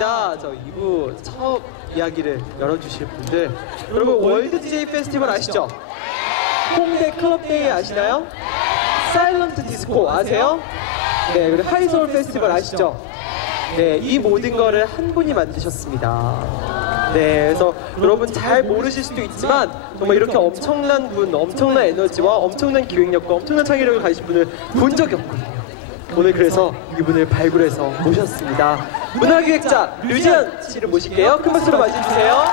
반갑습니다. 저 2부 처음 이야기를 열어주실 분들, 여러분 월드 DJ 페스티벌 아시죠? 홍대 클럽데이 아시나요? 사일런트 디스코 아세요? 네, 그리고 하이소울 페스티벌 아시죠? 네, 이 모든 거를 한 분이 만드셨습니다. 네, 그래서 여러분 잘 모르실 수도 있지만 정말 이렇게 엄청난 분, 엄청난 에너지와 엄청난 기획력과 엄청난 창의력을 가지신 분을 본 적이 없거든요. 오늘 그래서 이분을 발굴해서 모셨습니다. 문화기획자 류지연 씨를 모실게요. 큰 박수로 맞이해주세요.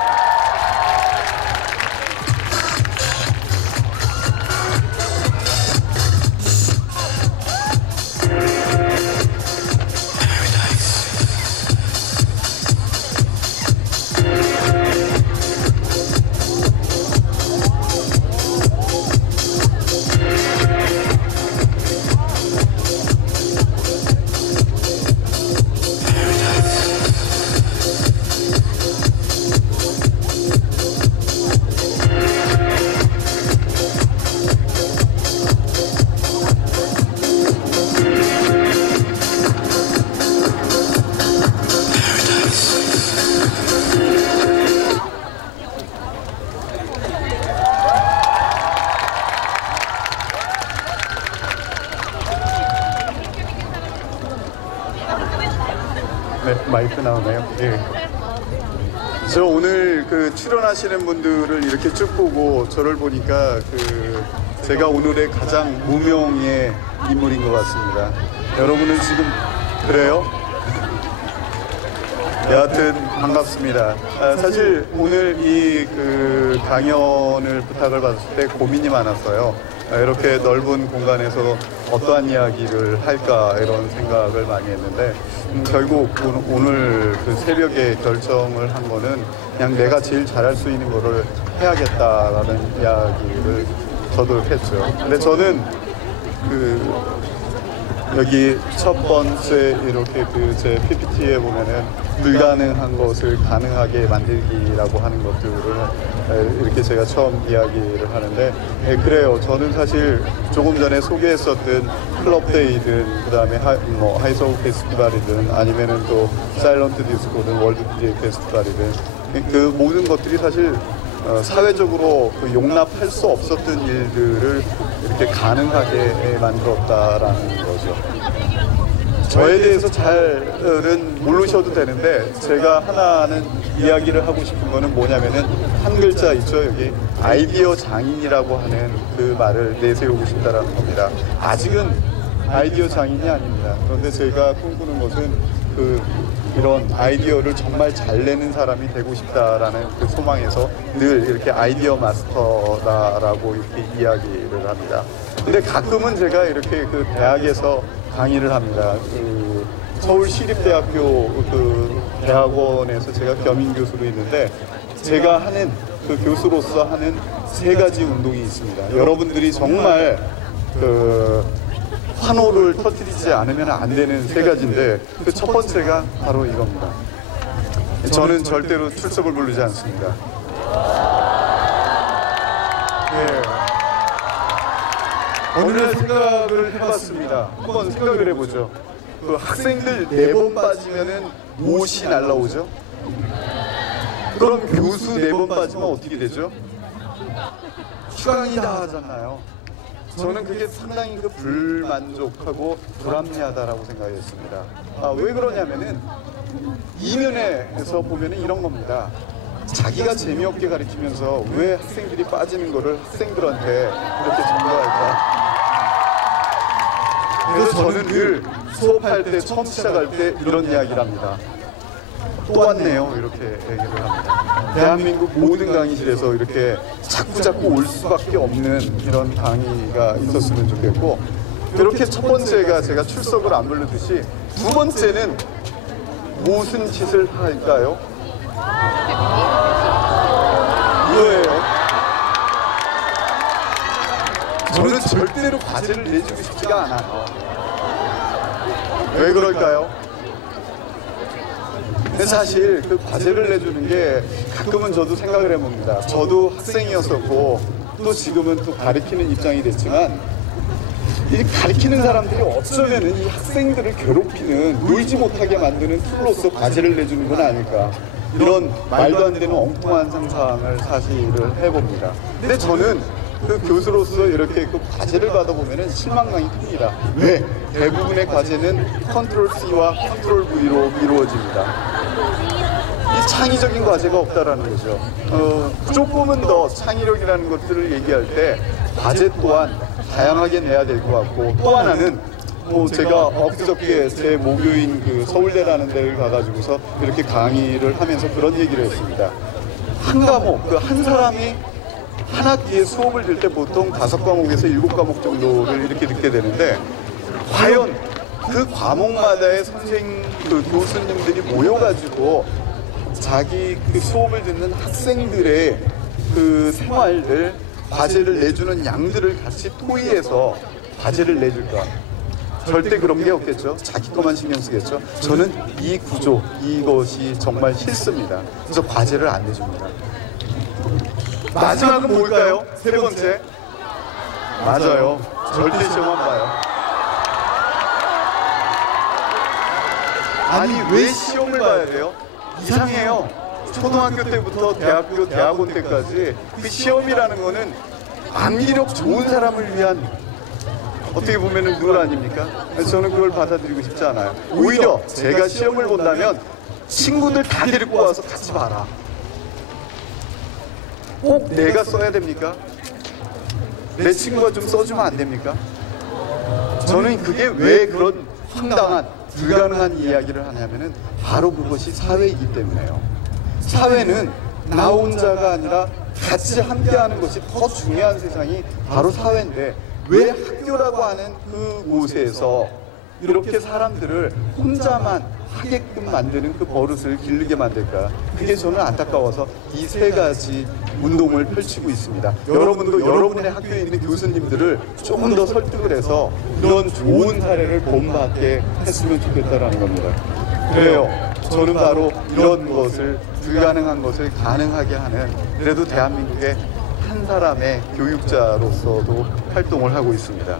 네, 마이크 나오나요? 예. 저 오늘 그 출연하시는 분들을 이렇게 쭉 보고 저를 보니까 제가 오늘의 가장 무명의 인물인 것 같습니다. 여러분은 지금 그래요? 여하튼 반갑습니다. 사실 오늘 이 강연을 부탁을 받았을 때 고민이 많았어요. 이렇게 넓은 공간에서 어떠한 이야기를 할까 이런 생각을 많이 했는데 결국 오늘 새벽에 결정을 한 거는 그냥 내가 제일 잘할 수 있는 거를 해야겠다라는 이야기를 저도 했죠. 근데 저는 여기 첫 번째 이렇게 제 PPT에 보면은 불가능한 것을 가능하게 만들기라고 하는 것들을 이렇게 제가 처음 이야기를 하는데 그래요. 저는 사실 조금 전에 소개했었던 클럽데이든 그 다음에 하이소울 페스티벌이든 아니면은 또 사일런트 디스코든 월드 DJ 페스티벌이든 그 모든 것들이 사실 사회적으로 용납할 수 없었던 일들을 이렇게 가능하게 만들었다라는 거죠. 저에 대해서 잘은 모르셔도 되는데 제가 하나는 이야기를 하고 싶은 거는 뭐냐면은 한 글자 있죠. 여기 아이디어 장인이라고 하는 그 말을 내세우고 싶다라는 겁니다. 아직은 아이디어 장인이 아닙니다. 그런데 제가 꿈꾸는 것은 이런 아이디어를 정말 잘 내는 사람이 되고 싶다라는 그 소망에서 늘 이렇게 아이디어 마스터다라고 이렇게 이야기를 합니다. 근데 가끔은 제가 이렇게 대학에서 강의를 합니다. 서울시립대학교 대학원에서 제가 겸임 교수로 있는데 제가 하는 교수로서 하는 3가지 운동이 있습니다. 여러분들이 정말 환호를 터뜨리지 않으면 안 되는 3가지인데 첫 번째가 바로 이겁니다. 저는 절대로 출석을 부르지 않습니다. 네. 어느 날 생각을 해봤습니다. 한번 생각을 해보죠. 학생들 4번 빠지면은 무엇이 날라오죠? 그럼 교수 4번 빠지면 어떻게 되죠? 휴강이다 하잖아요. 저는 그게 상당히 불만족하고 불합리하다라고 생각했습니다. 왜 그러냐면은 이면에서 보면은 이런 겁니다. 자기가 재미없게 가르치면서 왜 학생들이 빠지는 거를 학생들한테 이렇게 전가할까? 그래서 저는 늘 수업할 때 처음 시작할 때 이런 이야기를 합니다. 또 왔네요. 이렇게 얘기를 합니다. 대한민국 모든 강의실에서 이렇게 자꾸 올 수밖에 없는 이런 강의가 있었으면 좋겠고 그렇게 첫 번째가 제가 출석을 안 부르듯이 두 번째는 무슨 짓을 할까요? 이거예요. 저는 절대로 과제를 내주고 싶지가 않아요. 왜 그럴까요? 근데 사실 과제를 내주는 게 가끔은 저도 생각을 해봅니다. 저도 학생이었었고 또 지금은 또 가르치는 입장이 됐지만 이 가르치는 사람들이 어쩌면은 이 학생들을 괴롭히는, 놀지 못하게 만드는 툴로서 과제를 내주는 건 아닐까, 이런 말도 안 되는 엉뚱한 상상을 사실을 해봅니다. 근데 저는 그 교수로서 이렇게 그 과제를 받아보면은 실망감이 큽니다. 왜? 대부분의 과제는 컨트롤 C와 컨트롤 V로 이루어집니다. 이 창의적인 과제가 없다라는 거죠. 조금은 더 창의력이라는 것들을 얘기할 때 과제 또한 다양하게 내야 될 것 같고, 또 하나는 제가 엊그저께 제 모교인 그 서울대라는 데를 가가지고서 이렇게 강의를 하면서 그런 얘기를 했습니다. 한 과목, 그 한 사람이 한 학기에 수업을 들 때 보통 5과목에서 7과목 정도를 이렇게 듣게 되는데, 과연 그 과목마다의 그 교수님들이 모여가지고 자기 그 수업을 듣는 학생들의 그 생활을, 과제를 내주는 양들을 같이 토의해서 과제를 내줄까? 절대 그런 게 없겠죠. 자기 것만 신경 쓰겠죠. 저는 이 구조, 이것이 정말 싫습니다. 그래서 과제를 안 내줍니다. 마지막은 뭘까요? 세 번째. 맞아요. 절대 시험만 봐요. 아니, 왜 시험을 봐야 돼요? 이상해요. 초등학교 때부터 대학교, 대학원 때까지 그 시험이라는 거는 암기력 좋은 사람을 위한, 어떻게 보면은 룰 아닙니까? 저는 그걸 받아들이고 싶지 않아요. 오히려 제가 시험을 본다면 친구들 다 데리고 와서 같이 봐라. 꼭 내가 써야 됩니까? 내 친구가 좀 써주면 안 됩니까? 저는 그게 왜 그런 황당한, 불가능한 이야기를 하냐면은 바로 그것이 사회이기 때문에요. 사회는 나 혼자가 아니라 같이 함께하는 것이 더 중요한 세상이 바로 사회인데, 왜 학교라고 하는 그곳에서 이렇게 사람들을 혼자만 하게끔 만드는 그 버릇을 기르게 만들까? 그게 저는 안타까워서 이 세 가지 운동을 펼치고 있습니다. 여러분도 여러분의 학교에 있는 교수님들을 조금 더 설득을 해서 이런 좋은 사례를 본받게 했으면 좋겠다라는 겁니다. 그래요. 저는 바로 이런 것을, 불가능한 것을 가능하게 하는, 그래도 대한민국의 한 사람의 교육자로서도 활동을 하고 있습니다.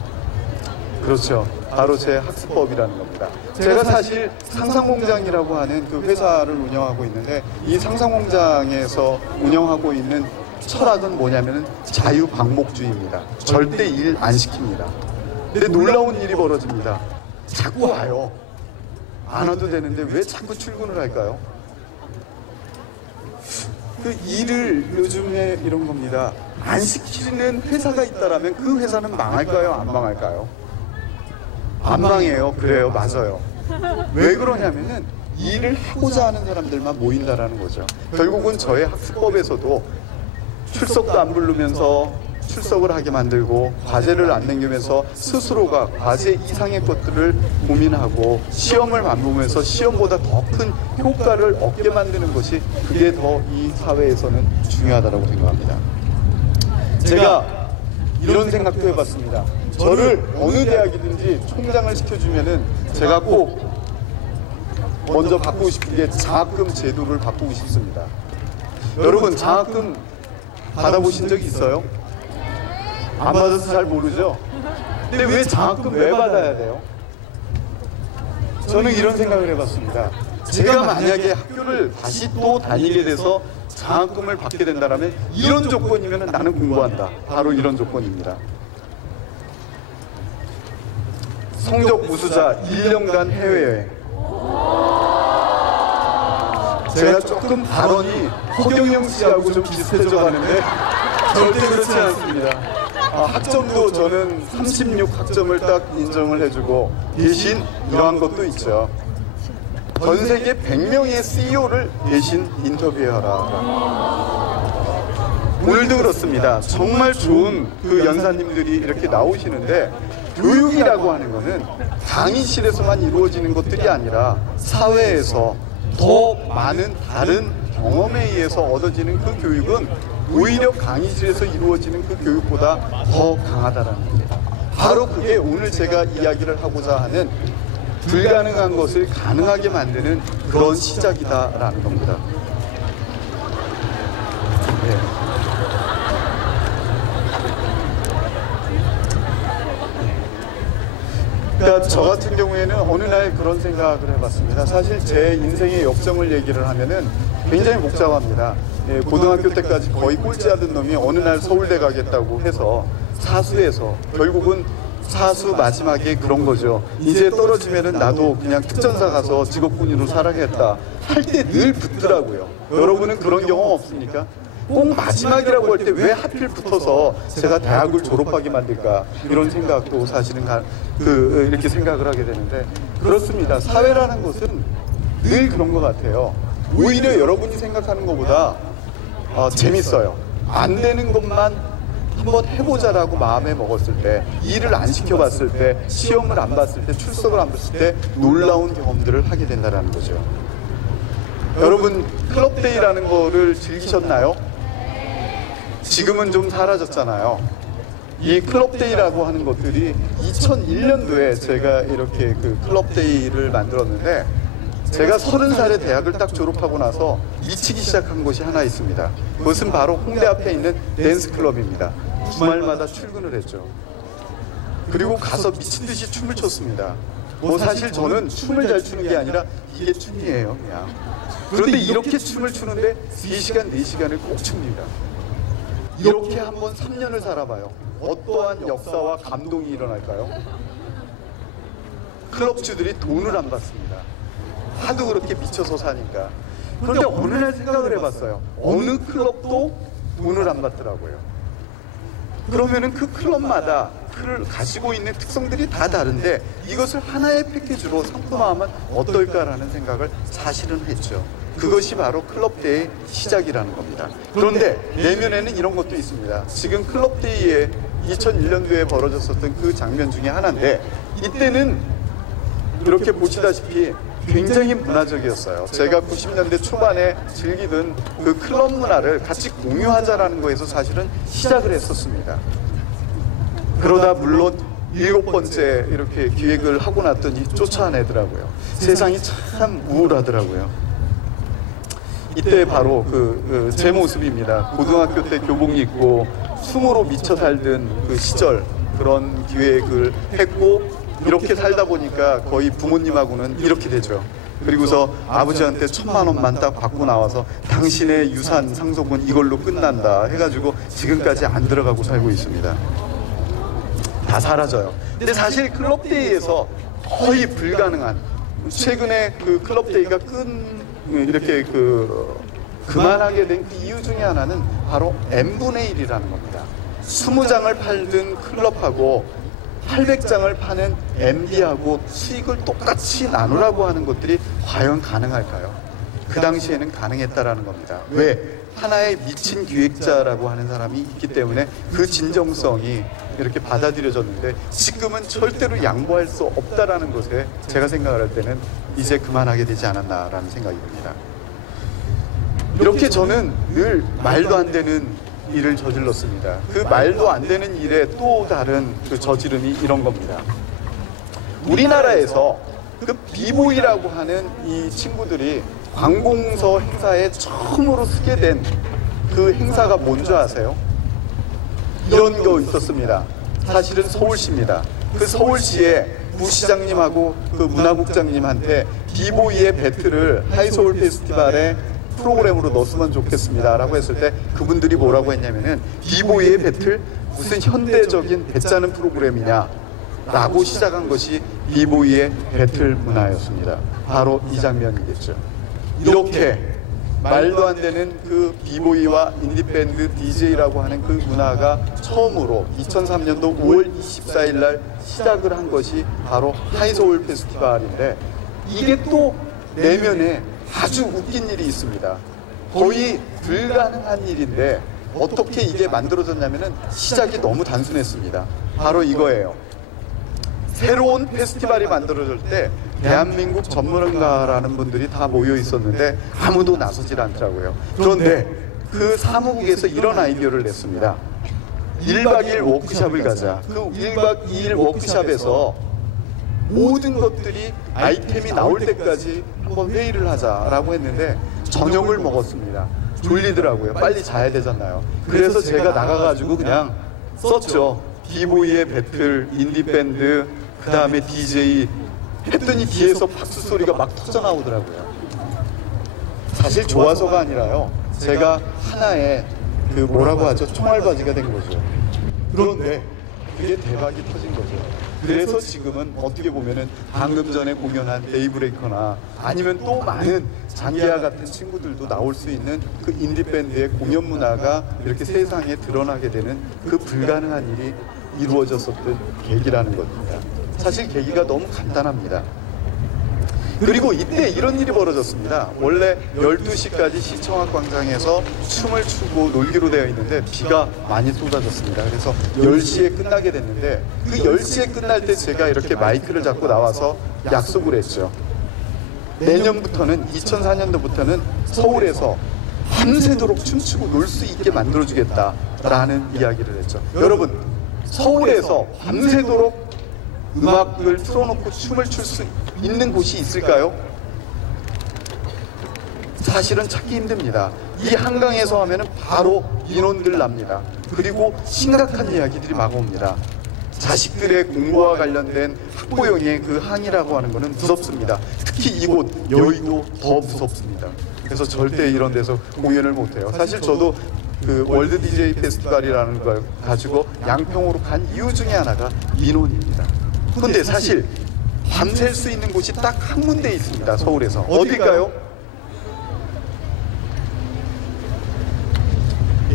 그렇죠. 바로 제 학습법이라는 겁니다. 제가 사실 상상공장이라고 하는 그 회사를 운영하고 있는데, 이 상상공장에서 운영하고 있는 철학은 뭐냐면은 자유방목주의입니다. 절대 일 안 시킵니다. 근데 놀라운 일이 벌어집니다. 자꾸 와요. 안 와도 되는데 왜 자꾸 출근을 할까요? 그 일을 요즘에 이런 겁니다. 안 시키는 회사가 있다라면 그 회사는 망할까요? 안 망할까요? 안 망해요. 그래요. 맞아요. 왜 그러냐면은 일을 하고자 하는 사람들만 모인다라는 거죠. 결국은 저의 학습법에서도 출석도 안 부르면서 출석을 하게 만들고, 과제를 안 남기면서 스스로가 과제 이상의 것들을 고민하고 시험을 안 보면서 시험보다 더 큰 효과를 얻게 만드는 것이, 그게 더 이 사회에서는 중요하다고 생각합니다. 제가 이런 생각도 해봤습니다. 저를 어느 대학이든지 총장을 시켜주면은 제가 꼭 먼저 바꾸고 싶은 게 장학금 제도를 바꾸고 싶습니다. 여러분, 장학금 받아보신 적 있어요? 안 받아서 잘 모르죠? 근데 왜 장학금 왜 받아야 돼요? 저는 이런 생각을 해봤습니다. 제가 만약에 학교를 다시 또 다니게 돼서 장학금을 받게 된다면 이런 조건이면 나는 공부한다. 바로 이런 조건입니다. 성적 우수자 1년간 해외여행. 제가 조금 발언이 허경영 씨하고 좀 비슷해져 가는데 절대 그렇지 않습니다. 학점도 저는 36학점을 딱 인정을 해주고, 대신 이러한 것도 있죠. 전 세계 100명의 CEO를 대신 인터뷰하라. 오늘도 그렇습니다. 정말 좋은 그 연사님들이 이렇게 나오시는데, 교육이라고 하는 거는 강의실에서만 이루어지는 것들이 아니라 사회에서 더 많은 다른 경험에 의해서 얻어지는 그 교육은 오히려 강의실에서 이루어지는 그 교육보다 더 강하다는 겁니다. 바로 그게 오늘 제가 이야기를 하고자 하는 불가능한 것을 가능하게 만드는 그런 시작이다라는 겁니다. 네. 저 같은 경우에는 어느 날 그런 생각을 해봤습니다. 사실 제 인생의 역정을 얘기를 하면은 굉장히 복잡합니다. 예, 고등학교 때까지 거의 꼴찌하던 놈이 어느 날 서울대 가겠다고 해서 사수해서 결국은 사수 마지막에 그런 거죠. 이제 떨어지면은 나도 그냥 특전사 가서 직업군인으로 살아야겠다 할 때 늘 붙더라고요. 여러분은 그런 경험 없습니까? 꼭 마지막이라고 할 때 왜 하필 붙어서 제가 대학을 졸업하게 만들까 이런 생각도 사실은 이렇게 생각을 하게 되는데, 그렇습니다. 사회라는 것은 늘 그런 것 같아요. 오히려 여러분이 생각하는 것보다 재밌어요. 안 되는 것만 한번 해보자라고 마음에 먹었을 때, 일을 안 시켜봤을 때, 시험을 안 봤을 때, 출석을 안 봤을 때 놀라운 경험들을 하게 된다는 거죠. 여러분, 클럽데이라는 거를 즐기셨나요? 지금은 좀 사라졌잖아요. 이 클럽데이라고 하는 것들이 2001년도에 제가 이렇게 그 클럽데이를 만들었는데, 제가 30살에 대학을 딱 졸업하고 나서 미치기 시작한 곳이 하나 있습니다. 그것은 바로 홍대 앞에 있는 댄스클럽입니다. 주말마다 출근을 했죠. 그리고 가서 미친 듯이 춤을 췄습니다. 사실 저는 춤을 잘 추는 게 아니라 이게 춤이에요, 그냥. 그런데 이렇게 춤을 추는데 3시간, 4시간을 꼭 춥니다. 이렇게 한번 3년을 살아봐요. 어떠한 역사와 감동이 일어날까요? 클럽주들이 돈을 안 받습니다. 하도 그렇게 미쳐서 사니까. 그런데 어느 날 생각을 해봤어요. 어느 클럽도 돈을 안 받더라고요. 그러면은 그 클럽마다 가지고 있는 특성들이 다 다른데 이것을 하나의 패키지로 상품화하면 어떨까라는 생각을 사실은 했죠. 그것이 바로 클럽데이의 시작이라는 겁니다. 그런데 내면에는 이런 것도 있습니다. 지금 클럽데이에 2001년도에 벌어졌었던 그 장면 중에 하나인데, 이때는 이렇게 보시다시피 굉장히 문화적이었어요. 제가 90년대 초반에 즐기던 그 클럽 문화를 같이 공유하자라는 거에서 사실은 시작을 했었습니다. 그러다 물론 7번째 이렇게 기획을 하고 났더니 쫓아내더라고요. 세상이 참 우울하더라고요. 이때 바로 제 모습입니다. 고등학교 때 교복 입고 숨으로 미쳐 살던 그 시절, 그런 기획을 했고, 이렇게 살다 보니까 거의 부모님하고는 이렇게 되죠. 그리고서 아버지한테 1000만 원만 딱 받고 나와서 당신의 유산 상속은 이걸로 끝난다 해가지고 지금까지 안 들어가고 살고 있습니다. 다 사라져요. 근데 사실 클럽데이에서 거의 불가능한, 최근에 그 클럽데이가 이렇게 그만하게 된 그 이유 중에 하나는 바로 n분의 1이라는 겁니다. 20장을 팔던 클럽하고 800장을 파는 MB하고 수익을 똑같이 나누라고 하는 것들이 과연 가능할까요? 그 당시에는 가능했다라는 겁니다. 왜? 하나의 미친 기획자라고 하는 사람이 있기 때문에 그 진정성이 이렇게 받아들여졌는데, 지금은 절대로 양보할 수 없다라는 것에 제가 생각을 할 때는 이제 그만하게 되지 않았나라는 생각이 듭니다. 이렇게 저는 늘 말도 안 되는 일을 저질렀습니다. 그 말도 안 되는 일에 또 다른 그 저지름이 이런 겁니다. 우리나라에서 그 비보이라고 하는 이 친구들이 관공서 행사에 처음으로 쓰게 된 그 행사가 뭔지 아세요? 이런 거 있었습니다. 사실은 서울시입니다. 그 서울시에 부시장님하고 그 문화국장님한테 비보이의 배틀을 하이서울 페스티벌에 프로그램으로 넣었으면 좋겠습니다 라고 했을 때 그분들이 뭐라고 했냐면은, 비보이의 배틀 무슨 현대적인 배짜는 프로그램이냐 라고 시작한 것이 비보이의 배틀 문화였습니다. 바로 이 장면이겠죠. 이렇게 말도 안 되는 그 비보이와 인디밴드 DJ라고 하는 그 문화가 처음으로 2003년도 5월 24일 날 시작을 한 것이 바로 하이서울 페스티벌인데, 이게 또 내면에 아주 웃긴 일이 있습니다. 거의 불가능한 일인데 어떻게 이게 만들어졌냐면은 시작이 너무 단순했습니다. 바로 이거예요. 새로운 페스티벌이 만들어질 때 대한민국 전문가라는 분들이 다 모여 있었는데 아무도 나서질 않더라고요. 그런데 그 사무국에서 이런 아이디어를 냈습니다. 1박 2일 워크숍을 가자. 그 1박 2일 워크숍에서 모든 것들이 아이템이 나올 때까지 한번 회의를 하자라고 했는데 저녁을 먹었습니다. 졸리더라고요. 빨리 자야 되잖아요. 그래서 제가 나가가지고 그냥 썼죠. 비보이의 배틀, 인디밴드, 그 다음에 DJ 했더니 뒤에서 박수 소리가 막 터져 나오더라고요. 사실 좋아서가 아니라요, 제가 하나의 그 뭐라고 하죠, 총알바지가 된 거죠. 그런데 그게 대박이 터진 거죠. 그래서 지금은 어떻게 보면은 방금 전에 공연한 데이브레이커나 아니면 또 많은 장기하 같은 친구들도 나올 수 있는 그 인디밴드의 공연 문화가 이렇게 세상에 드러나게 되는 그 불가능한 일이 이루어졌었던 계기라는 겁니다. 사실 계기가 너무 간단합니다. 그리고 이때 이런 일이 벌어졌습니다. 원래 12시까지 시청학 광장에서 춤을 추고 놀기로 되어 있는데 비가 많이 쏟아졌습니다. 그래서 10시에 끝나게 됐는데 그 10시에 끝날 때 제가 이렇게 마이크를 잡고 나와서 약속을 했죠. 내년부터는, 2004년도부터는 서울에서 밤새도록 춤추고 놀 수 있게 만들어주겠다라는 이야기를 했죠. 여러분, 서울에서 밤새도록 음악을 틀어놓고 춤을 출 수 있는 곳이 있을까요? 사실은 찾기 힘듭니다. 이 한강에서 하면은 바로 인원들 납니다. 그리고 심각한 이야기들이 막 옵니다. 자식들의 공부와 관련된 학부형의 그 항의라고 하는 것은 무섭습니다. 특히 이곳 여의도 더 무섭습니다. 그래서 절대 이런 데서 공연을 못해요. 사실 저도 그 월드 DJ 페스티벌이라는 걸 가지고 양평으로 간 이유 중에 하나가 인원입니다. 근데 사실 밤샐 수 있는 곳이 딱 한 군데 있습니다. 서울에서. 어딜까요?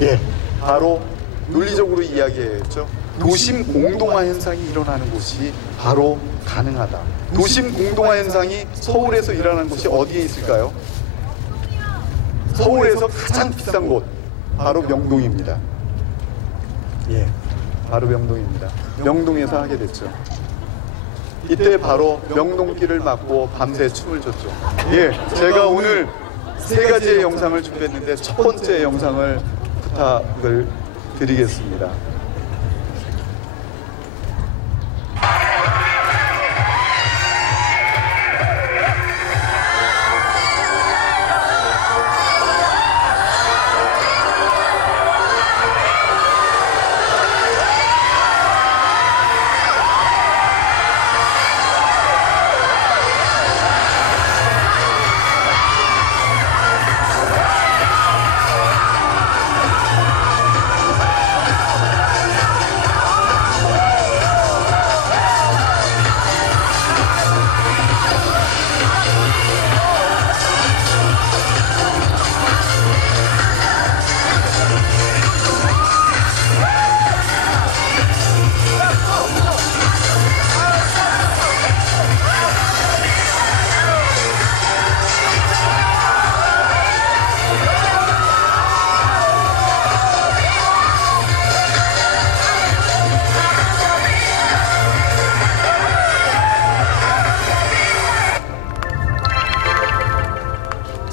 예, 바로 논리적으로 이야기했죠. 도심 공동화 현상이 일어나는 곳이 바로 가능하다. 도심 공동화 현상이 서울에서 일어나는 곳이 어디에 있을까요? 서울에서 가장 비싼 곳, 바로 명동입니다. 예, 바로 명동입니다. 명동에서 하게 됐죠. 이때 바로 명동길을 막고 밤새 춤을 췄죠. 예, 제가 오늘 3가지의 영상을 준비했는데 첫 번째 영상을 부탁을 드리겠습니다.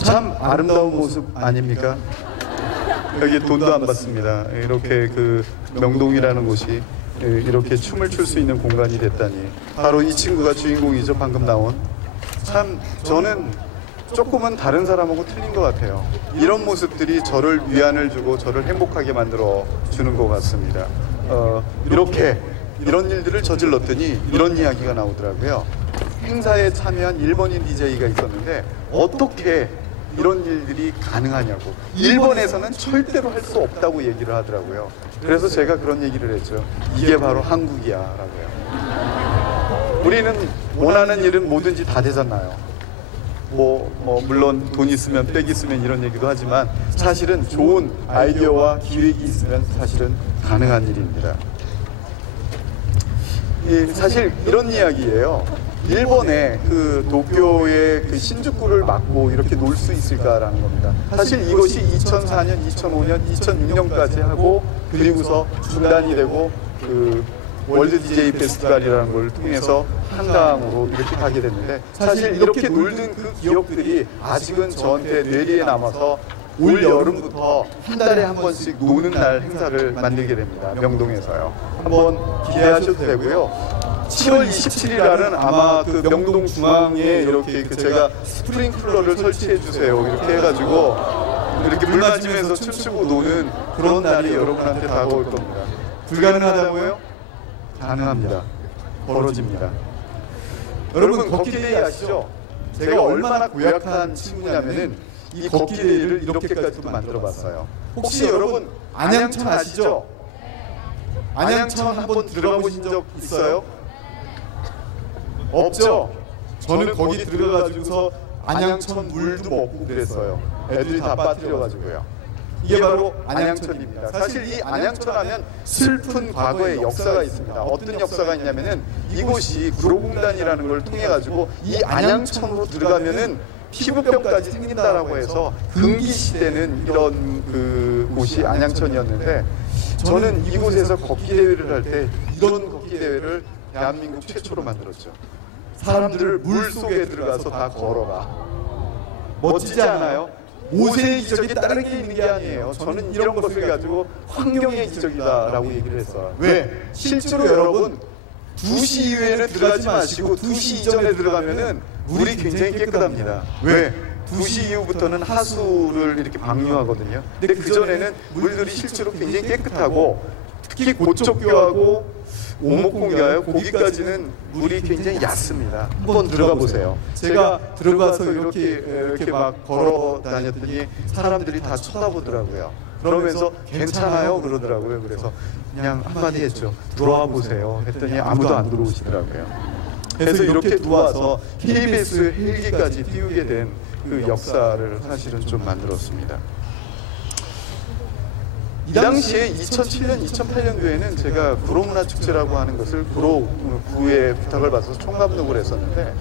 참 아름다운 모습 아닙니까? 여기 돈도 안 받습니다. 이렇게 그 명동이라는 곳이 이렇게 춤을 출 수 있는 공간이 됐다니. 바로 이 친구가 주인공이죠. 방금 나온. 참 저는 조금은 다른 사람하고 틀린 것 같아요. 이런 모습들이 저를 위안을 주고 저를 행복하게 만들어 주는 것 같습니다. 이렇게 이런 일들을 저질렀더니 이런 이야기가 나오더라고요. 행사에 참여한 일본인 DJ가 있었는데 어떻게 이런 일들이 가능하냐고. 일본에서는 절대로 할 수 없다고 얘기를 하더라고요. 그래서 제가 그런 얘기를 했죠. 이게 바로 한국이야 라고요. 우리는 원하는 일은 뭐든지 다 되잖아요. 물론 돈 있으면 빽 있으면 이런 얘기도 하지만 사실은 좋은 아이디어와 기획이 있으면 사실은 가능한 일입니다. 사실 이런 이야기예요. 일본의 그 도쿄의 그 신주쿠를 막고 이렇게 놀 수 있을까라는 겁니다. 사실 이것이 2004년, 2005년, 2006년까지 하고 그리고서 중단이 되고 그 월드 DJ 페스티벌이라는 걸 통해서 한강으로 이렇게 가게 됐는데 사실 이렇게 놀던 그 기억들이 아직은 저한테 뇌리에 남아서 올 여름부터 한 달에 한 번씩 노는 날 행사를 만들게 됩니다. 명동에서요. 한번 기대하셔도 되고요. 7월 27일 날은 아마 그 명동 중앙에 이렇게 제가 스프링클러를 설치해 주세요 이렇게 해가지고 이렇게 물 맞으면서 춤추고 노는 그런 날이 여러분한테 다가올 겁니다. 불가능하다고요? 가능합니다. 벌어집니다. 여러분 걷기데이 아시죠? 제가 얼마나 고약한 친구냐면은 이 걷기데이를 이렇게까지도 만들어봤어요. 혹시 여러분 안양천 아시죠? 안양천 한번 들어가 보신 적 있어요? 없죠? 저는 거기 들어가가지고서 안양천 물도 먹고 그랬어요. 애들이 다 빠뜨려가지고요. 이게 바로 안양천입니다. 사실 이 안양천 하면 슬픈 과거의 역사가 있습니다. 어떤 역사가 있냐면은 이곳이 구로공단이라는 걸 통해 가지고 이 안양천으로 들어가면은 피부병까지 생긴다라고 해서 금기 시대는 이런 그 곳이 안양천이었는데, 저는 이곳에서 걷기 대회를 할 때 이런 걷기 대회를 대한민국 최초로 만들었죠. 사람들을 물 속에 들어가서 다 걸어가. 멋지지 않아요? 5세의 기적이 다른 게 있는 게 아니에요. 저는 이런 것을 가지고 환경의 기적이다라고 얘기를 했어요. 왜? 실제로 여러분 2시 이후에는 들어가지 마시고 2시 이전에 들어가면은 물이 굉장히 깨끗합니다. 왜? 2시 이후부터는 하수를 이렇게 방류하거든요. 근데 그전에는 물들이 실제로 굉장히 깨끗하고, 특히 고척교하고 오목공교하여 거기까지는 물이 굉장히 얕습니다. 한번 들어가 보세요. 제가 들어가서 이렇게 막 걸어 다녔더니 사람들이 다 쳐다보더라고요. 그러면서 괜찮아요 그러더라고요. 그래서 그냥 한마디 했죠. 들어와 보세요 했더니 아무도 안 들어오시더라고요. 그래서 이렇게 들어와서 KBS 헬기까지 띄우게 된 그 역사를 사실은 좀 만들었습니다. 이 당시에 2007년, 2008년도에는 제가 구로문화축제라고 하는 것을 구로구에 부탁을 받아서 총감독을 했었는데,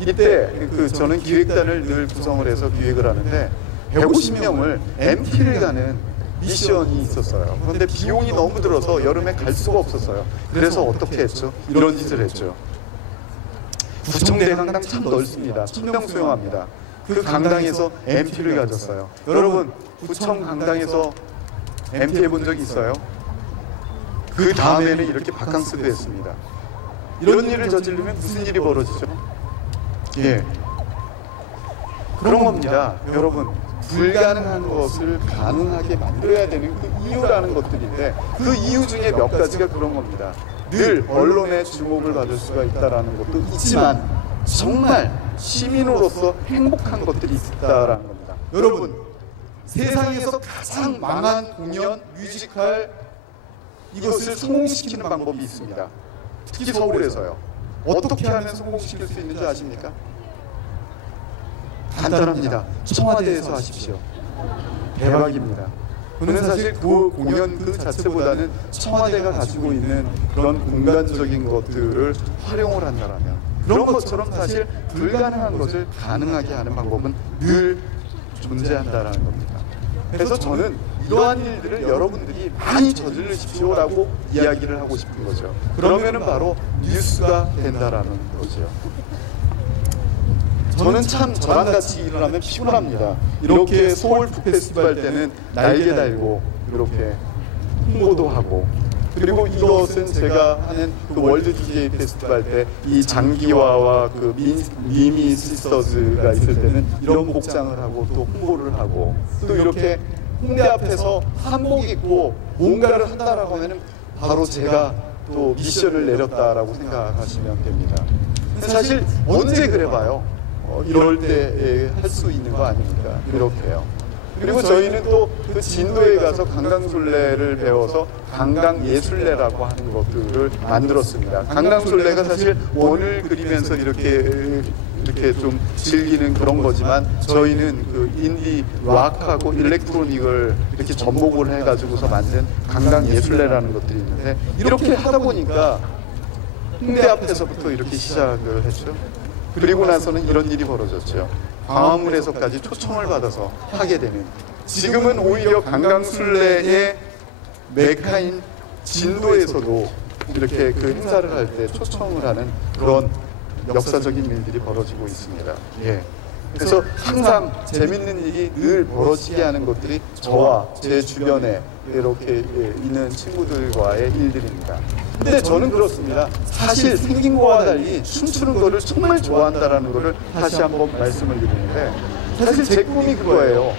이때 저는 기획단을 늘 구성을 해서 기획을 하는데 150명을 MT를 가는 미션이 있었어요. 그런데 비용이 너무 들어서 여름에 갈 수가 없었어요. 그래서 어떻게 했죠? 이런 짓을 했죠. 구청대 강당 참 넓습니다. 1000명 수용합니다. 그 강당에서 MT를 가졌어요. 여러분 구청 강당에서 MT 해본 적이 있어요? 그 다음에는 이렇게 바캉스도 했습니다. 이런 일을 저지르면 무슨 일이 벌어지죠? 예, 그런 겁니다. 여러분 불가능한 것을 가능하게 만들어야 되는 그 이유라는 것들인데, 그 이유 중에 몇 가지가 그런 겁니다. 늘 언론의 주목을 받을 수가 있다는 것도 있지만 정말 시민으로서 행복한 것들이 있다라는 겁니다. 여러분 세상에서 가장 망한 공연, 뮤지컬, 이것을 성공시키는 방법이 있습니다. 특히 서울에서요. 어떻게 하면 성공시킬 수 있는지 아십니까? 간단합니다. 청와대에서 하십시오. 대박입니다. 저는 사실 그 공연 그 자체보다는 청와대가 가지고 있는 그런 공간적인 것들을 활용을 한다면, 그런 것처럼 사실 불가능한 것을 가능하게 하는 방법은 늘 존재한다는 겁니다. 그래서 저는 이러한 일들을 여러분들이 많이 저지르십시오라고 이야기를 하고 싶은 거죠. 그러면은 바로 뉴스가 된다라는 거죠. 저는 참 저랑 같이 일을 하면 피곤합니다. 이렇게 서울 북페스티벌 때는 날개 달고 이렇게 홍보도 하고, 그리고 이것은 제가 하는 그 월드 DJ 페스티벌 때 이 장기화와 그 미미 시스터즈가 있을 때는 이런 복장을 하고 또 홍보를 하고, 또 이렇게 홍대 앞에서 한복 입고 뭔가를 한다라고 하면은 바로 제가 또 미션을 내렸다라고 생각하시면 됩니다. 사실 언제 그래봐요? 이럴 때 할 수 있는 거 아닙니까? 이렇게요. 그리고 저희는 또 그 진도에 가서 강강술래를 배워서 강강예술래라고 하는 것들을 만들었습니다. 강강술래가 사실 원을 그리면서 이렇게 좀 즐기는 그런 거지만, 저희는 그 인디 락하고 일렉트로닉을 이렇게 접목을 해가지고서 만든 강강예술래라는 것들이 있는데, 이렇게 하다 보니까 홍대 앞에서부터 이렇게 시작을 했죠. 그리고 나서는 이런 일이 벌어졌죠. 광화문에서까지 초청을 받아서 하게 되는, 지금은 오히려 강강술래의 메카인 진도에서도 이렇게 그 행사를 할 때 초청을 하는 그런 역사적인 일들이 벌어지고 있습니다. 예. 그래서 항상 재밌는 일이 늘 벌어지게 하는 것들이 저와 제 주변에 이렇게 있는 친구들과의 일들입니다. 근데 저는 그렇습니다. 사실 생긴 거와 달리 춤추는 거를 정말 좋아한다는 거를 다시 한번 말씀을 드리는데, 사실 제 꿈이 그거예요.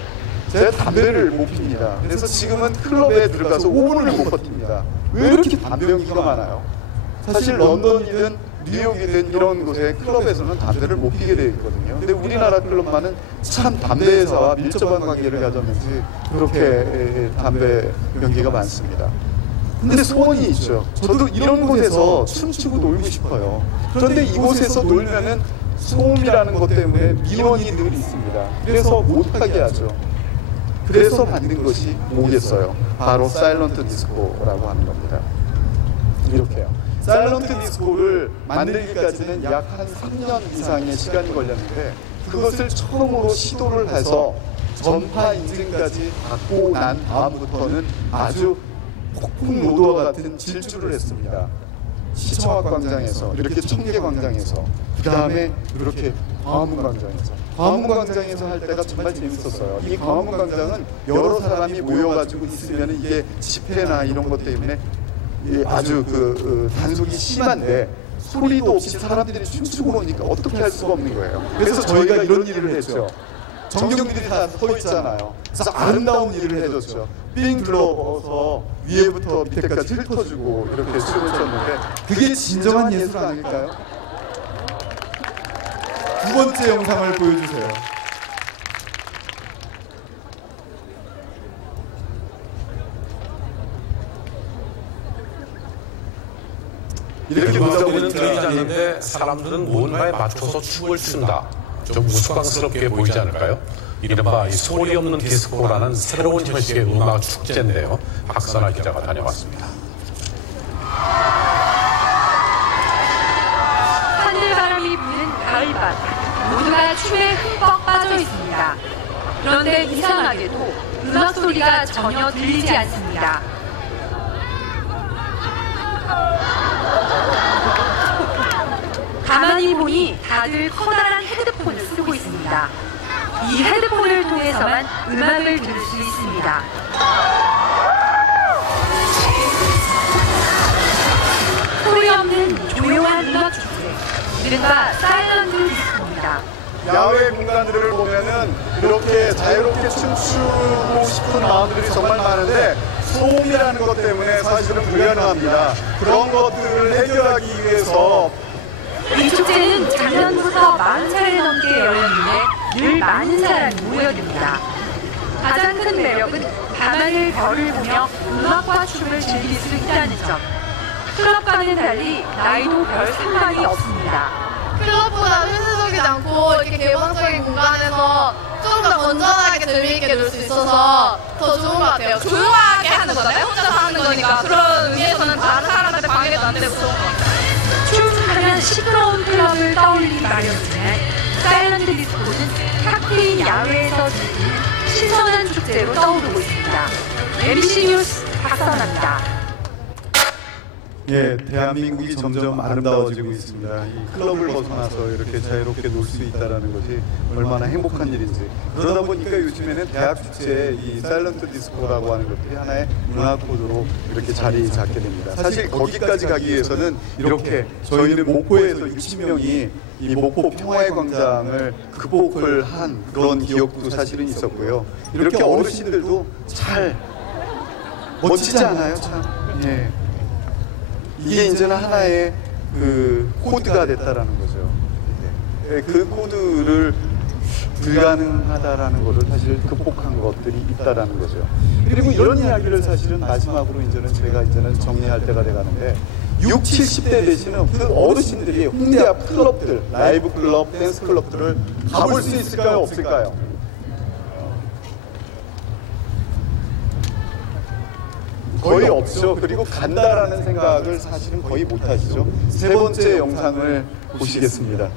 제가 담배를 못 핍니다. 그래서 지금은 클럽에 들어가서 5분을 못 버팁니다. 왜 이렇게 담배 연기가 많아요? 사실 런던이든 뉴욕이든 이런 곳에 클럽에서는 담배를 못 피게 되어 있거든요. 근데 우리나라 클럽만은 참 담배 회사와 밀접한 관계를 가졌는지 그렇게 담배 연기가 많습니다. 근데 소원이 있죠. 저도 이런 곳에서 춤추고 놀고 싶어요. 그런데 이곳에서 놀면은 소음이라는 것 때문에 미원이 늘 있습니다. 그래서 못하게 하죠. 그래서 만든 것이 뭐겠어요? 바로 사일런트 디스코라고 하는 겁니다. 이렇게요. 사일런트 디스코를 만들기까지는 약 한 3년 이상의 시간이 걸렸는데 그것을 처음으로 시도를 해서 전파 인증까지 받고 난 다음부터는 아주 폭풍노도와 같은 질주를 했습니다. 시청학광장에서, 이렇게 청계광장에서, 그 다음에 이렇게 광화문광장에서. 광화문광장에서 할 때가 정말 재밌었어요. 이 광화문광장은 여러 사람이 모여가지고 있으면 이게 집회나 이런 것 때문에 아주 단속이 심한데 소리도 없이 사람들이 춤추고 오니까 어떻게 할 수가 없는 거예요. 그래서 저희가 이런 일을 했죠. 정경들이 다 서 있잖아요. 그래서 아름다운 일을 해줬죠. 삥 둘러서 위에부터 밑에까지 훑어주고 이렇게 춤을 췄는데 그게 진정한 예술 아닐까요? 두 번째 영상을 보여주세요. 이렇게 음악소리는 들리지 않는데 사람들은 뭔가에 맞춰서 춤을 춘다. 좀 우스꽝스럽게 보이지 않을까요? 이른바 이 소리 없는 디스코라는 새로운 형식의 음악 축제인데요. 박선아 기자가 다녀왔습니다. 산들바람이 부는 가을밤, 모두가 춤에 흠뻑 빠져 있습니다. 그런데 이상하게도 음악 소리가 전혀 들리지 않습니다. 가만히 보니 다들 커다란 헤드폰을 쓰고 있습니다. 이 헤드폰을 통해서만 음악을 들을 수 있습니다. 소리 없는 조용한 음악 축제, 이른바 사일런트 디스코입니다. 야외 공간들을 보면은 이렇게 자유롭게 춤추고 싶은 마음들이 정말 많은데 소음이라는 것 때문에 사실은 불가능합니다. 그런 것들을 해결하기 위해서 이 축제는 작년부터 40차례 넘게 열렸는데 늘 많은 사람이 모여듭니다. 가장 큰 매력은 밤하늘 별을 보며 음악과 춤을 즐길 수 있다는 점. 클럽과는 달리 나이도 별 상관이 없습니다. 클럽보다 폐쇄적이지 않고 이렇게 개방적인 공간에서 좀 더 건전하게 재미있게 놀 수 있어서 더 좋은 것 같아요. 조용하게 하는 거잖아요. 혼자서 하는 거니까. 그런 의미에서는 다른 사람한테 방해도 안 되고 좋은 것 같아요. 춤하면 시끄러운 클럽을 떠올리기 마련이지만 사일런트 디스코는 탁 트인 야외에서 즐기는 신선한 축제로 떠오르고 있습니다. MBC 뉴스 박선아입니다. 예, 대한민국이 점점 아름다워지고 있습니다. 이 클럽을 벗어나서 이렇게 자유롭게 놀 수 있다는 것이 얼마나 행복한 일인지. 그러다 보니까 요즘에는 대학 축제에 이 사일런트 디스코라고 하는 것들이 하나의 문화 코드로 이렇게 자리 잡게 됩니다. 사실 거기까지 가기 위해서는 이렇게 저희는 목포에서 60명이 이 목포 평화의 광장을 극복을 한 그런 기억도 사실은 있었고요. 이렇게 어르신들도 잘 멋지지 않아요, 참. 예. 이게 이제는 하나의 그 코드가 됐다라는 거죠. 그 코드를 불가능하다라는 것을 사실 극복한 것들이 있다라는 거죠. 그리고 이런 이야기를 사실은 마지막으로 제가 정리할 때가 돼가는데 60, 70대 되시는 그 어르신들이 홍대 앞 클럽들, 라이브 클럽, 댄스 클럽들을 가볼 수 있을까요? 없을까요? 거의 없죠. 그리고 간다라는 생각을 사실은 거의 못 하시죠. 세 번째 영상을 보시겠습니다.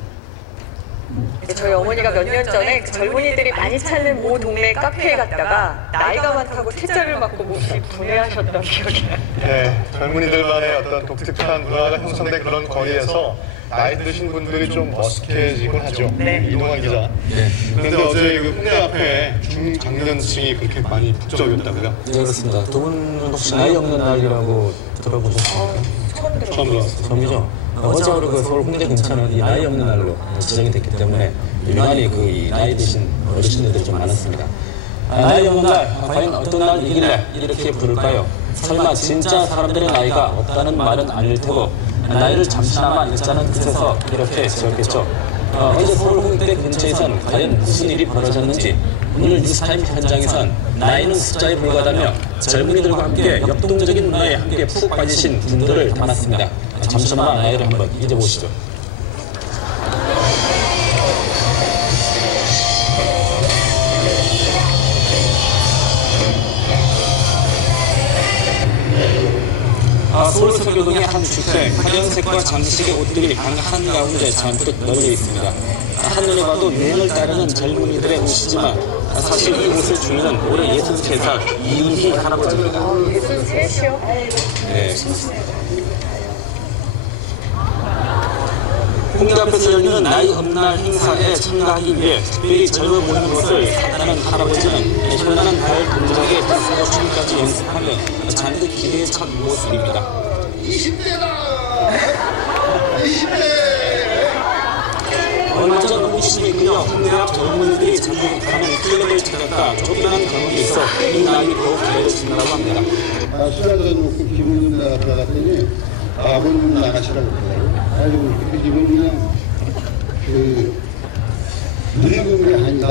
저희 어머니가 몇 년 전에 젊은이들이 많이 찾는 모 동네 카페에 갔다가 나이가 많다고 퇴짜를 맞고 몹시 분해하셨던 기억이 나요. 네, 젊은이들만의 어떤 독특한 문화가 형성된 그런 거리에서 나이 드신 분들이 좀 머쓱해지곤 하죠. 네. 이동환 기자. 네. 그런데 어제 그 홍대 앞에 중장년층이 그렇게 많이 북적였다고요? 네, 그렇습니다. 두 분은 혹시 나이 없는 날이라고 들어보셨습니까? 처음 들어봤어요. 처음이죠. 어제로 그 서울 홍대 공차는 이 나이 없는 날로 지정이 됐기 때문에 유난히 이 나이 드신 어르신들이 좀 많았습니다. 나이 없는 날, 과연 어떤 날이길래 이렇게 부를까요? 설마 진짜 사람들의 나이가 없다는 말은 아닐 테고 나이를 잠시나마 읽자는 뜻에서 이렇게 지었겠죠. 어제 서울 홍대 근처에선 과연 무슨 일이 벌어졌는지 오늘 뉴스타임 현장에선 나이는 숫자에 불과하다며 젊은이들과 함께 역동적인 문화에 함께 푹 빠지신 분들을 담았습니다. 잠시나마 나이를 한번 잊어보시죠. 서울 서교동의 한 주택, 하얀색과 장식의 옷들이 방 한가운데 잔뜩 널려 있습니다. 한눈에 봐도 유행을 따르는 젊은이들의 옷이지만 사실 이 옷을 주인은 올해 63살 이윤희 할아버지입니다. 63이요? 네. 홍대 앞에서 열리는 나이 없날 행사에 참가하기 위해 특별히 젊어 보이는 것을 판단한 할아버지는 현란한 발 동작에 디스코 춤까지 연습하며 잔뜩 기대에 찬 모습입니다. 20대다! 20대! 얼마 전 호기심에 끌려 홍대 앞 젊은이들이 참여하는 클럽을 찾았다 쫓겨난 경험이 있어 이 나이 더욱 기다려진다고 합니다. 술을 넣어놓고 기분 좀 나갔다 갔더니 아버님 나가시라고 그러더라고요. 아이고 이건 그냥 늙은 게 아니다.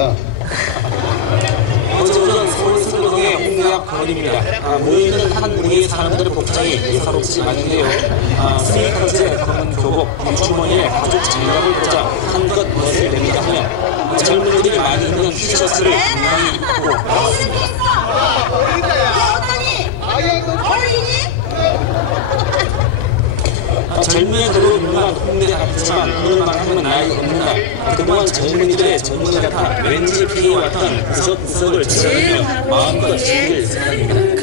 어제 오전 서울 서교동의 홍대 앞 거리입니다. 모여있는 한 무리의 사람들의 복장이 예사롭지 않은데요. 스니커즈에 검은 교복, 주머니에 가죽 장갑을 보자 한껏 멋을 냅니다 하며 젊은이들이 많이 입는 티셔츠를 건강히 입고 나왔습니다. 젊은이들로 유명한 홍대 앞이지만 오늘만 하면 나이 없는 날 그동안 젊은이들의 젊은이 같아 왠지 피해왔던 구석구석을 지나가며 마음껏 즐길 생각입니다.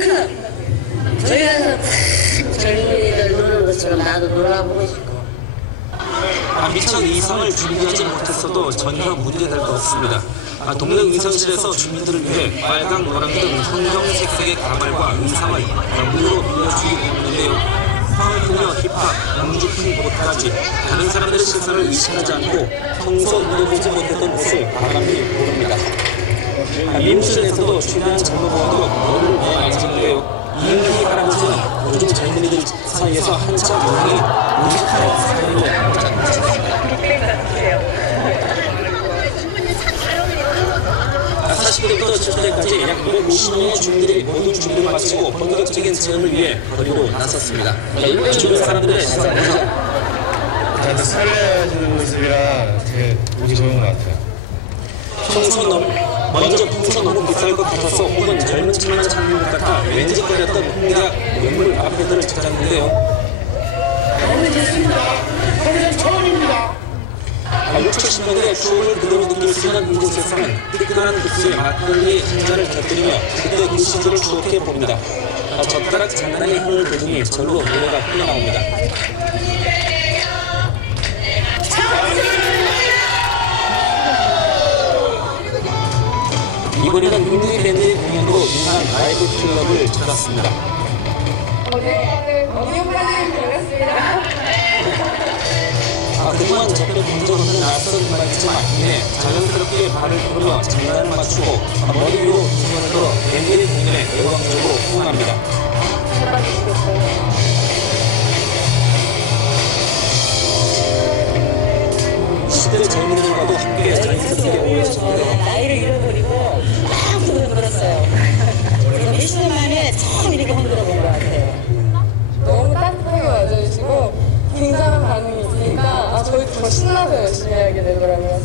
저희 가서 젊은이들 노는 것처럼 나도 놀아보고 싶고 미처 의상을 준비하지 못했어도 전혀 문제될 거 없습니다. 동네 의상실에서 주민들을 위해 빨강, 노랑 등 형형색색의 가발과 의상을 무료로 빌려주기 때문인데요. 펑크며 힙합, 공주풍 옷까지 다른 사람들의 시선을 의식하지 않고 평소 입어보지 못했던 옷을 과감히 고릅니다. 미용실에서도 최대한 젊어보아도 머리를 내 알지인데요. 이윤희 할아버지는 요즘 젊은이들 사이에서 한참 유행이 무식한 스타일로 40대부터 70대까지 약 250명의 주민들이 모든 준비를 마치고 본격적인 체험을 위해 거리로 나섰습니다. 주변 사람들의 시선에서 다들 설레하시는 모습이라 되게 보기 좋은 것 같아요. 평소 너무 비쌀 것 같아서 혹은 젊은 층만 찾는 것 같아 왠지 거렸던 홍대학 명물 카페들을 찾았는데요. 너무 좋습니다. 오늘 처음입니다. 60, 70년대 추억을 그대로 느낄 수 있는 이곳에서는 뜨끈한 국수에 막걸리 한 잔을 곁들이며 그때 그 시절을 추억해 봅니다. 젓가락 장난의 힘을 보더니 절로 노래가 흘러나옵니다. 이번에는 인디 밴드의 공연으로 유명한 라이브 클럽을 찾았습니다. 우리 오빠는 반갑습니다. 그동안 접해 본 적 없는 낯선 말이지만 자연스럽게 발을 풀며 장난을 맞추고 머리 위로 두 손을 들어 밴드의 공연에 열광적으로 호응합니다. 시대의 젊은이들과도 함께 자연스럽게 어울렸는데요. 나이를 잃어버리고 막 흔들어 버렸어요. 몇십 년 만에 처음 이렇게 흔들어 본 것 같아요. 너무 따뜻하게 맞아주시고 굉장한 반응이 있으니까 저희 더 신나서 열심히 하게 되더라고요.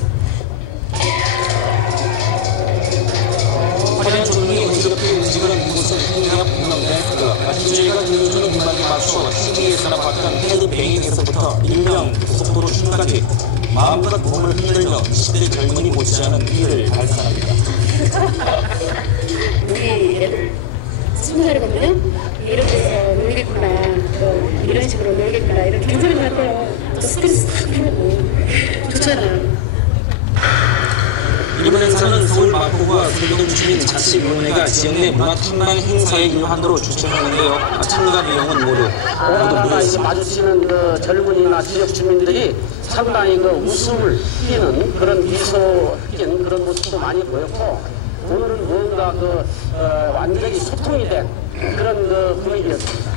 화려한 조명이 어지럽게 움직이는 이곳은 홍대앞 공명대 DJ가 들려주는 음악에 맞춰 TV에 따라봤던 헤드뱅잉에서부터 일명 고속도로 춤까지 마음껏 몸을 흔들며 20대 젊은이 못지않은 미를 발산합니다. 우리 애들 20살이거든요? 이렇게 해서 놀겠구나, 이런 식으로 놀겠구나, 이런 괜찮은 것 같아요. 또 스트레스 탁 풀고 좋잖아요. 이번 행사는 서울 마포구와 서교동 주민 자치위원회가 지역 내 문화 탐방 행사의 일환으로 주최했는데요. 참가 비용은 모두 무료였습니다. 마주치는 그 젊은이나 지역 주민들이 상당히 그 웃음을 띠는 그런 미소 띠는 그런 모습도 많이 보였고, 오늘은 뭔가 완전히 소통이 된 그런 분위기였습니다.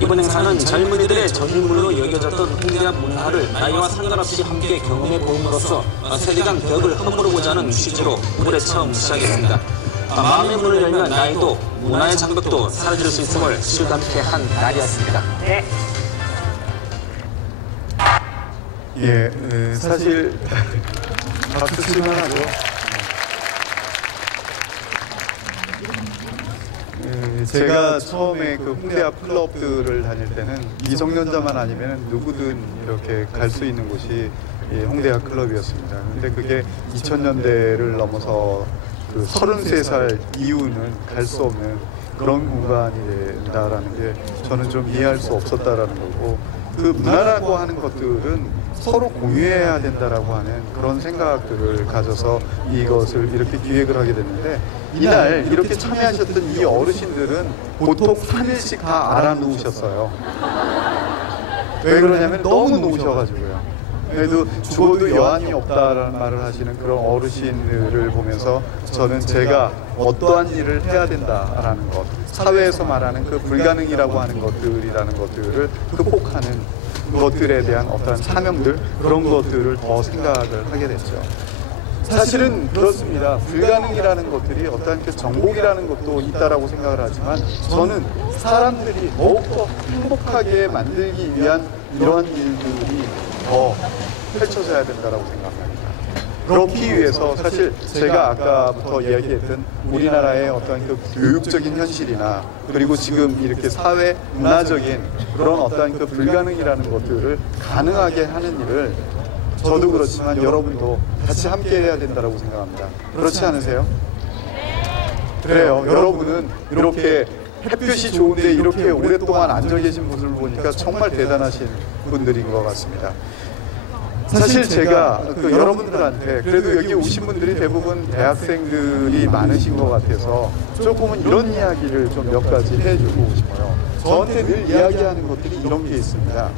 이번 행사는 젊은이들의 전유물로 여겨졌던 홍대 앞 문화를 나이와 상관없이 함께 경험해 보음으로써 세대 간 벽을 허물어보자 하는 취지로 올해 처음 시작했습니다. 마음의 문을 열면 나이도 문화의 장벽도 사라질 수 있음을 실감케 한 날이었습니다. 네. 예, 사실 박수 칠만하죠. 제가 처음에 그 홍대 앞 클럽들을 다닐 때는 미성년자만 아니면 누구든 이렇게 갈 수 있는 곳이 홍대 앞 클럽이었습니다. 근데 그게 2000년대를 넘어서 그 33살 이후는 갈 수 없는 그런 공간이 된다라는 게 저는 좀 이해할 수 없었다라는 거고, 그 문화라고 하는 것들은 서로 공유해야 된다라고 하는 그런 생각들을 가져서 이것을 이렇게 기획을 하게 됐는데, 이날 이렇게 참여하셨던 이 어르신들은 보통 3일씩 다 알아놓으셨어요. 왜 그러냐면 너무 놓으셔가지고요. 그래도 죽어도 여한이 없다라는 말을 하시는 그런 어르신들을 보면서 저는 제가 어떠한 일을 해야 된다라는 것, 사회에서 말하는 그 불가능이라고 하는 것들이라는 것들을 극복하는 것들에 대한 어떤 사명들, 그런 것들을 더 생각을 하게 됐죠. 사실은 그렇습니다. 불가능이라는 것들이 어떤 그 정복이라는 것도 있다라고 생각을 하지만, 저는 사람들이 더욱더 행복하게 만들기 위한 이러한 일들이 더 펼쳐져야 된다라고 생각합니다. 그렇기 위해서 사실 제가 아까부터 이야기했던 우리나라의 어떤 그 교육적인 현실이나, 그리고 지금 이렇게 사회 문화적인 그런 어떤 그 불가능이라는 것들을 가능하게 하는 일을 저도 그렇지만 여러분도 같이 함께 해야 된다고 생각합니다. 그렇지 않으세요? 그래요. 여러분은 이렇게 햇볕이 좋은데 이렇게 오랫동안 앉아 계신 분을 보니까 정말 대단하신 분들인 것 같습니다. 사실 제가 여러분들한테, 그래도 여기 오신 분들이 대부분 대학생들이 많으신 것 같아서 조금은 이런 이야기를 좀 몇 가지 해주고 싶어요. 저한테 늘 이야기하는 것들이 이런 게 있습니다.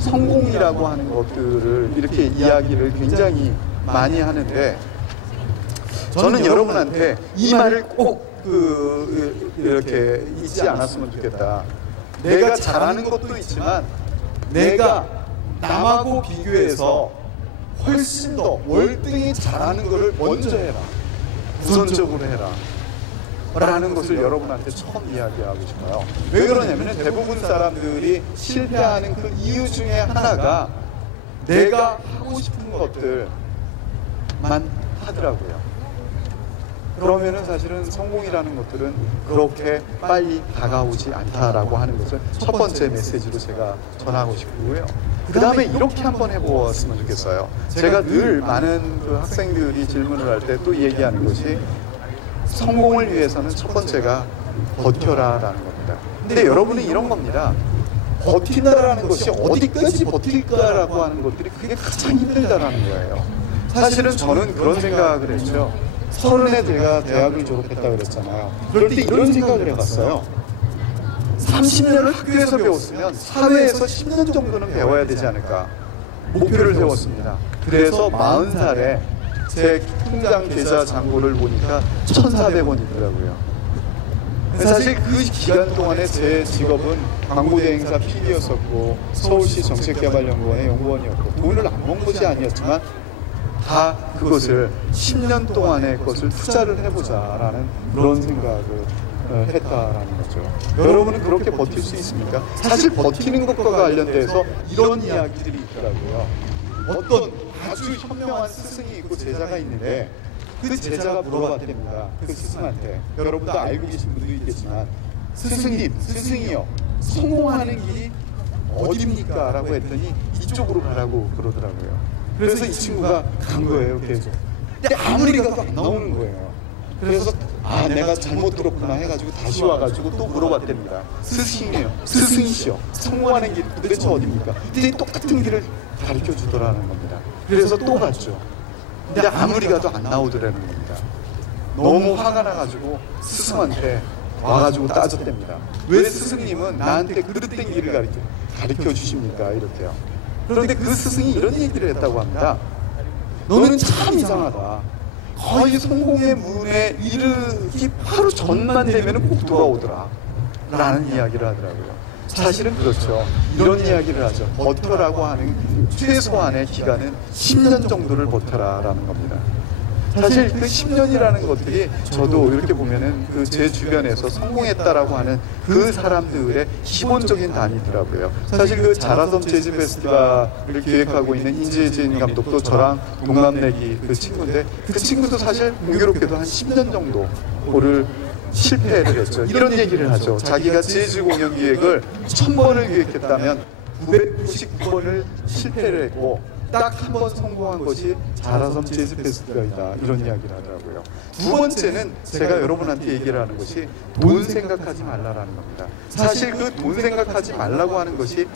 성공이라고 하는 것들을 이렇게 이야기를 굉장히 많이 하는데, 저는 여러분한테 이 말을 꼭 이렇게 잊지 않았으면 좋겠다. 내가 잘하는 것도 있지만 내가 남하고 비교해서 훨씬 더 월등히 잘하는 것을 먼저 해라. 우선적으로 해라. 라는 것을 여러분한테 처음 이야기하고 싶어요. 왜 그러냐면 대부분 사람들이 실패하는 그 이유 중에 하나가 내가 하고 싶은 것들만 하더라고요. 그러면은 사실은 성공이라는 것들은 그렇게 빨리 다가오지 않다라고 하는 것을 첫 번째 메시지로 제가 전하고 싶고요. 그 다음에 이렇게 한번 해보았으면 좋겠어요. 제가 늘 많은 그 학생들이 질문을 할 때 또 얘기하는 것이, 성공을 위해서는 첫 번째가 버텨라라는 겁니다. 근데 여러분은 이런 겁니다. 버틴다라는 것이 어디까지 버틸까라고 하는 것들이 그게 가장 힘들다라는 거예요. 사실은 저는 그런 생각을 했죠. 30에 제가 대학을 졸업했다 그랬잖아요. 그럴 때 이런 생각을 해봤어요. 30년을 학교에서 배웠으면 사회에서 10년 정도는 배워야 되지 않을까, 목표를 세웠습니다. 그래서 40살에 제 통장 계좌 잔고를 보니까 1,400원이더라고요. 사실 그 기간 동안에 제 직업은 광고대행사 PD였었고 서울시 정책개발연구원의 연구원이었고, 돈을 안 번 것이 아니었지만 다 그것을 10년 동안의 것을 투자를 해보자라는 그런 생각을 했다라는 거죠. 여러분은 그렇게 버틸 수 있습니까? 사실 버티는 것과 관련돼서 이런 이야기들이 있더라고요. 어떤 아주 현명한 스승이 있고 제자가 있는데, 그 제자가 물어봤답니다. 그 스승한테. 여러분도 알고 계신 분도 있겠지만, 스승님, 스승이요, 성공하는 길이 어디입니까? 라고 했더니 이쪽으로 가라고 그러더라고요. 그래서 이 친구가 간 거예요, 계속. 근데 아무리 가도 안 나오는 거예요. 그래서 내가 잘못 들었구나 해가지고 다시 와가지고 또 물어봤답니다. 스승이요, 스승이시여, 성공하는 길 도대체 어디입니까? 근데 똑같은 길을 가르쳐 주더라는 겁니다. 그래서 또 갔죠. 근데 아무리 가도 안 나오더라는 겁니다. 너무 화가 나가지고 스승한테 와가지고 따졌답니다. 왜 스승님은 나한테 그릇된 길을 가르쳐 주십니까? 이렇게요. 그런데 그 스승이 이런 얘기를 했다고 합니다. 너는 참 이상하다. 거의 성공의 문에 이르기 바로 전만 되면 꼭 돌아오더라. 라는 이야기를 하더라고요. 사실은 그렇죠. 이런 이야기를 하죠. 버텨라고 하는 최소한의 기간은 10년 정도를 버텨라라는 겁니다. 사실 그 10년이라는 것들이 저도 이렇게 보면은 그 제 주변에서 성공했다라고 하는 그 사람들의 기본적인 단위더라고요. 사실 그 자라섬 재즈 페스티벌을 기획하고 있는 인재진 감독도 저랑 동갑내기 그 친구인데, 그 친구도 사실 공교롭게도 한 10년 정도를 실패를 했죠. 이런 얘기를 하죠. 자기가 재즈 공연 기획을 1000번을 기획했다면 999번을 실패를 했고 딱 한 번 성공한 것이 자라섬 재즈 페스티벌이다, 이런 이야기를 하더라고요. 두 번째는 제가 여러분한테 얘기를 하는 것이 돈 생각하지 말라라는 겁니다. 사실 그 돈 생각하지 말라고 하는 것이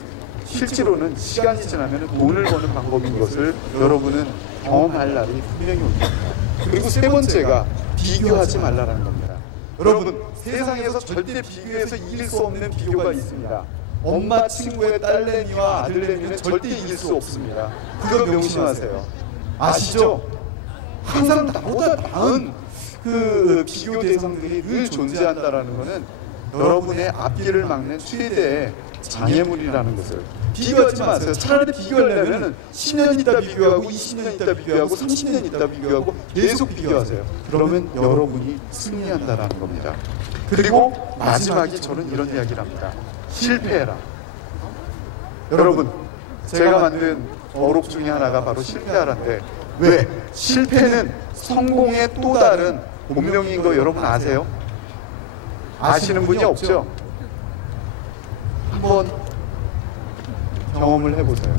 실제로는 시간이 지나면 돈을 버는 방법인 것을 여러분은 경험할 날이 분명히 올 겁니다. 그리고 세 번째가 비교하지 말라라는 겁니다. 여러분, 세상에서 절대 비교해서 이길 수 없는 비교가 있습니다. 엄마 친구의 딸내미와 아들내미는 절대 이길 수 없습니다. 그거 명심하세요. 아시죠? 항상 나보다 나은 그 비교 대상들이 늘 존재한다는 것은 여러분의 앞길을 막는 최대의 장애물이라는 것을. 비교하지 마세요. 차라리 비교하려면 10년 있다 비교하고 20년 있다 비교하고 30년 있다 비교하고 계속 비교하세요. 그러면 여러분이 승리한다는 겁니다. 그리고 마지막에 저는 이런 이야기를 합니다. 실패해라. 여러분, 제가 만든 어록 중에 하나가 바로 실패하라인데, 왜? 실패는 성공의 또 다른 본명인 거 여러분 아세요? 아시는 분이 없죠? 한번 경험을 해보세요.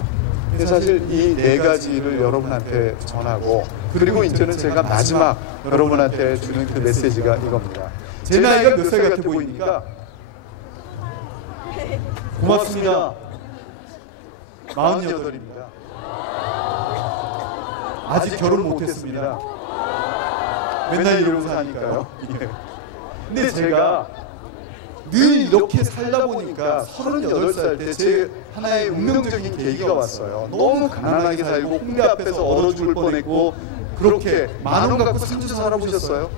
근데 사실 이 네 가지를 여러분한테 전하고, 그리고 이제는 제가 마지막 여러분한테 주는 그 메시지가 이겁니다. 제 나이가 몇 살 같아 보이니까 고맙습니다. 48입니다. 아직 결혼 못했습니다. 맨날 이러고 사니까요. 예. 근데 제가 늘 이렇게 살다 보니까 38살 때 제 하나의 운명적인 계기가 왔어요. 너무 가난하게 살고 홍대 앞에서 얼어 죽을 뻔했고, 그렇게 10,000원 갖고 3주 살아보셨어요?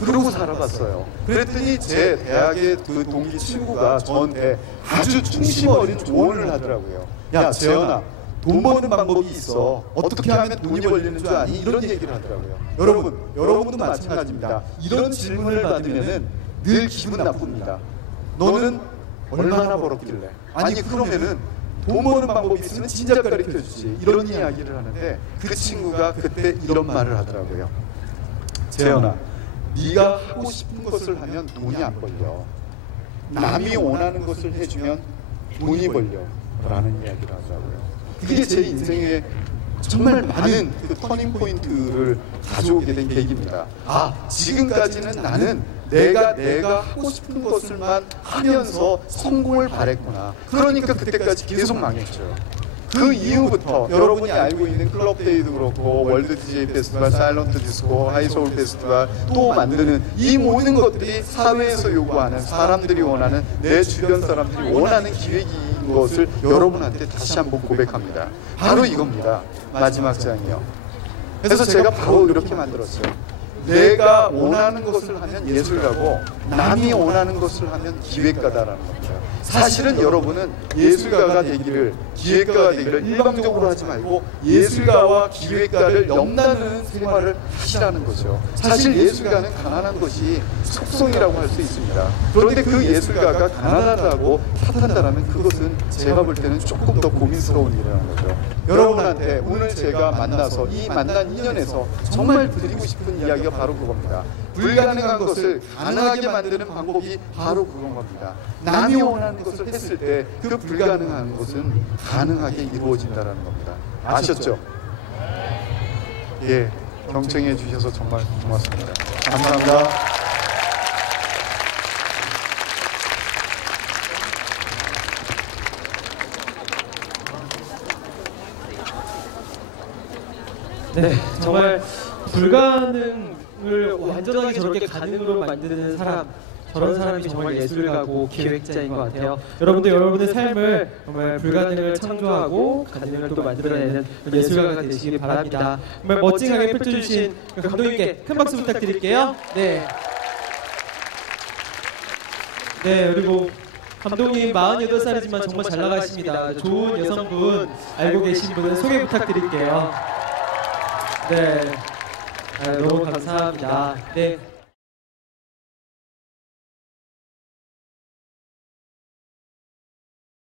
그러고 살아봤어요. 그랬더니 제 대학의 그 동기 친구가 저한테 아주 충심 어린 조언을 하더라고요. 야, 재현아, 돈 버는 방법이 있어. 어떻게 하면 돈이 벌리는 줄 아니? 이런 얘기를 하더라고요. 여러분도 마찬가지입니다. 이런 질문을 받으면은 늘 기분 나쁩니다. 너는 얼마나 벌었길래? 아니, 그러면은 돈 버는 방법이 있으면 진작 가르쳐주지. 이런 이야기를 하는데, 그 친구가 그때 이런 말을 하더라고요. 재현아, 네가 하고 싶은 것을 하면 돈이 안 벌려. 남이 원하는 것을 해주면 돈이 벌려. 라는 이야기를 하더라고요. 그게 제 인생에 정말 많은 그 터닝 포인트를 가져오게 된 계기입니다. 아, 지금까지는 나는 내가 하고 싶은 것을만 하면서 성공을 바랬구나. 그러니까 그때까지 계속 망했죠. 그 이후부터 여러분이 알고 있는 클럽데이도 그렇고 월드 DJ 페스티벌, 사일런트 디스코, 하이소울 페스티벌 또 만드는 이 모든 것들이 사회에서 요구하는, 사람들이 원하는, 내 주변 사람들이 원하는 기획인 것을 여러분한테 다시 한번 고백합니다. 바로 이겁니다. 마지막 장이요. 그래서 제가 바로 이렇게 만들었어요. 내가 원하는 것을 하면 예술가고 남이 원하는 것을 하면 기획가다라는 겁니다. 사실은 여러분은 예술가가 되기를, 기획가가 되기를 일방적으로 하지 말고 예술가와 기획가를 넘나드는 생활을 하시라는 거죠. 사실 예술가는 가난한 것이 속성이라고 할 수 있습니다. 그런데 그 예술가가 가난하다고 탓한다면 그것은 제가 볼 때는 조금 더 고민스러운 일이라는 거죠. 여러분한테 오늘 제가 만나서 이 만난 인연에서 정말 드리고 싶은 이야기가 바로 그겁니다. 불가능한 것을 가능하게 만드는 방법이 바로 그런 겁니다. 남이 원하는 것을 했을 때 그 불가능한 것은 가능하게 이루어진다는 겁니다. 아셨죠? 예, 경청해 주셔서 정말 고맙습니다. 감사합니다. 네, 정말 불가능을 완전하게 저렇게 가능으로 만드는 사람, 저런 사람이 정말 예술가고 기획자인 것 같아요. 여러분도 여러분의 삶을 정말 불가능을 창조하고 가능을 또 만들어내는 예술가가 되시길 바랍니다. 정말 멋진하게 펼쳐주신 감독님께 큰 박수 부탁드릴게요. 네. 네, 그리고 감독님 48살이지만 정말 잘 나가십니다. 좋은 여성분 알고 계신 분은 소개 부탁드릴게요. 네, 너무 감사합니다. 네.